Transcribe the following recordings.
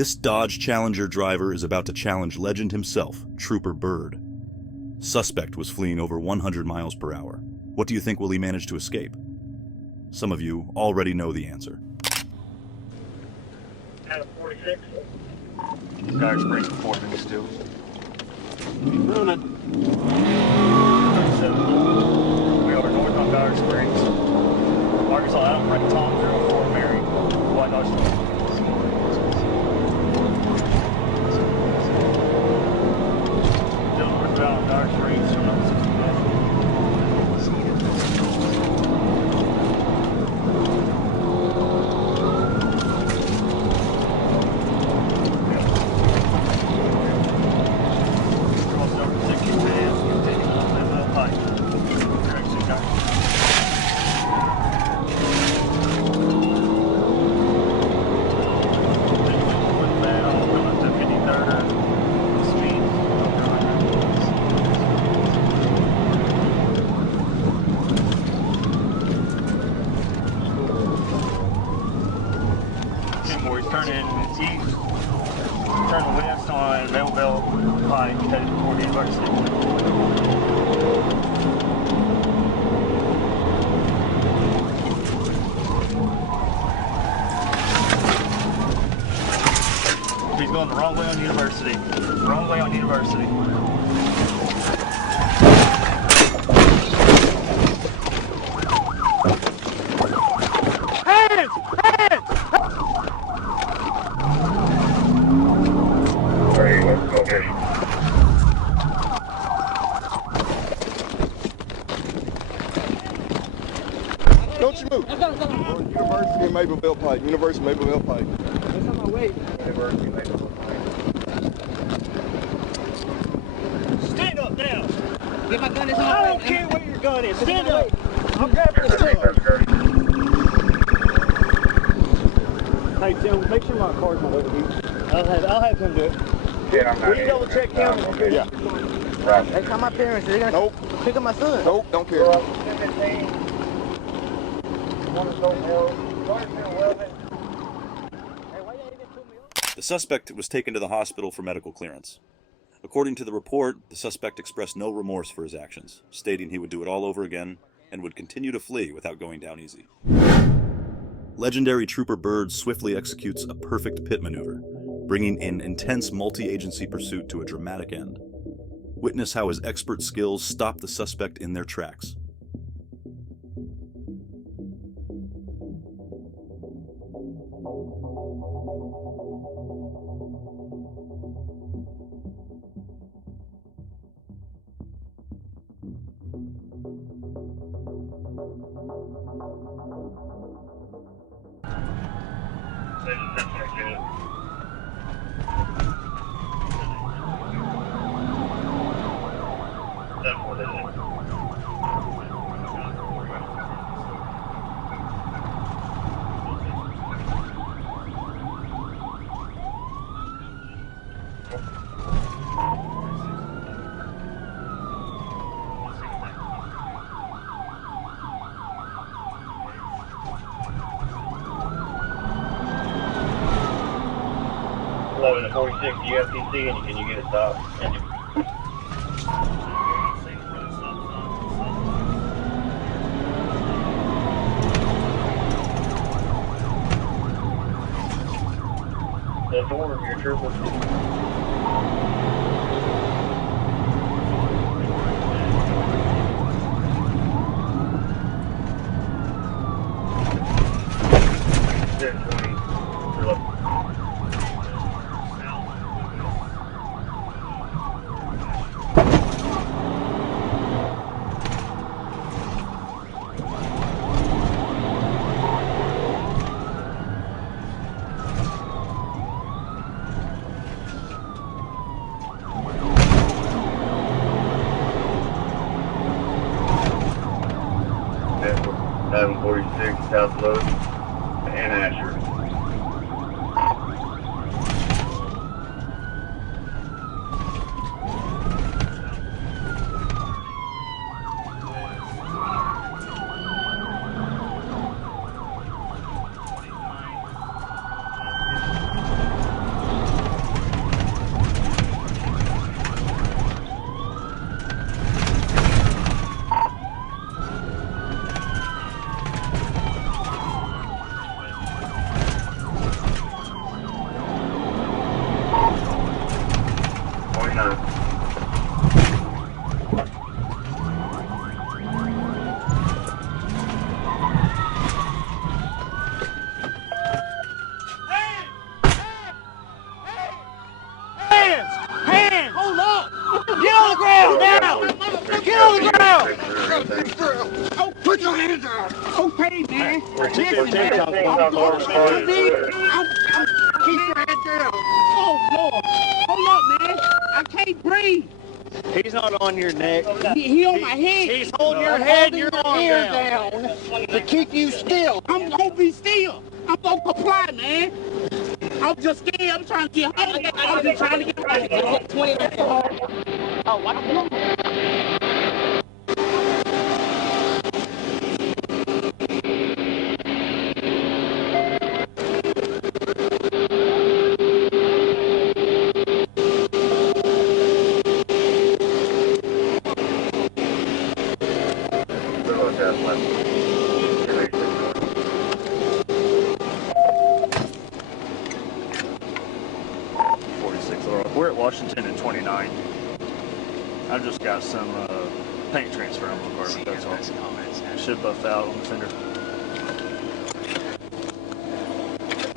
This Dodge Challenger driver is about to challenge legend himself, Trooper Byrd. Suspect was fleeing over 100 miles per hour. What do you think will he manage to escape? Some of you already know the answer. Adam 46. Guys, break 4 minutes too. Running. 37. We are north on Dyer Springs. Arkansas Adam, right Tom 04 Mary. White Dodge. Still northbound Dyer Springs from up 60 minutes. turn west on Melville Pike, headed toward the university. He's going the wrong way on University. Wrong way on University. Hands! Hands! Ready, let's go mission. Don't you move. University of Mapleville Pike. University of Mapleville Pike. It's on my way. University of Mapleville Pike. Stand up now! Get my gun, it's on I my way. don't care where your gun is. Stand up! I'm grabbing the That's stick. great. Hey, Tim, make sure my car's not over here. I'll have him do it. Yeah, I'm not Will you double check him? Yeah. Right. Hey, call my parents. They're gonna Nope. pick up my son. Nope, don't care. The suspect was taken to the hospital for medical clearance. According to the report, the suspect expressed no remorse for his actions, stating he would do it all over again and would continue to flee without going down easy. Legendary Trooper Byrd swiftly executes a perfect pit maneuver, bringing an intense multi-agency pursuit to a dramatic end. Witness how his expert skills stop the suspect in their tracks. To 46 UFTC, and can you get a stop? That's order of your trooper. Adam 46, South Load, and Asher. Hands! Hold up! Get on the ground now! Get on the ground! Oh, put your hands down. Okay, man. Listen, man. I'm keep your head down. Oh, Lord. Hold up, man. I can't breathe. He's not on your neck. He on my head. He's holding your head and your arm arm down to keep you still. I'm gonna be still. I'm gonna comply, man. I'm just scared. I'm trying to get home. I'm just trying to get home. 20 minutes home. Oh, what? We're at Washington and 29. I just got some paint transfer on my car, but that's all. Should buff out on the fender.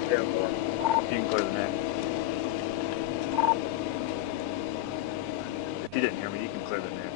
You can clear the neck. If you didn't hear me, you can clear the neck.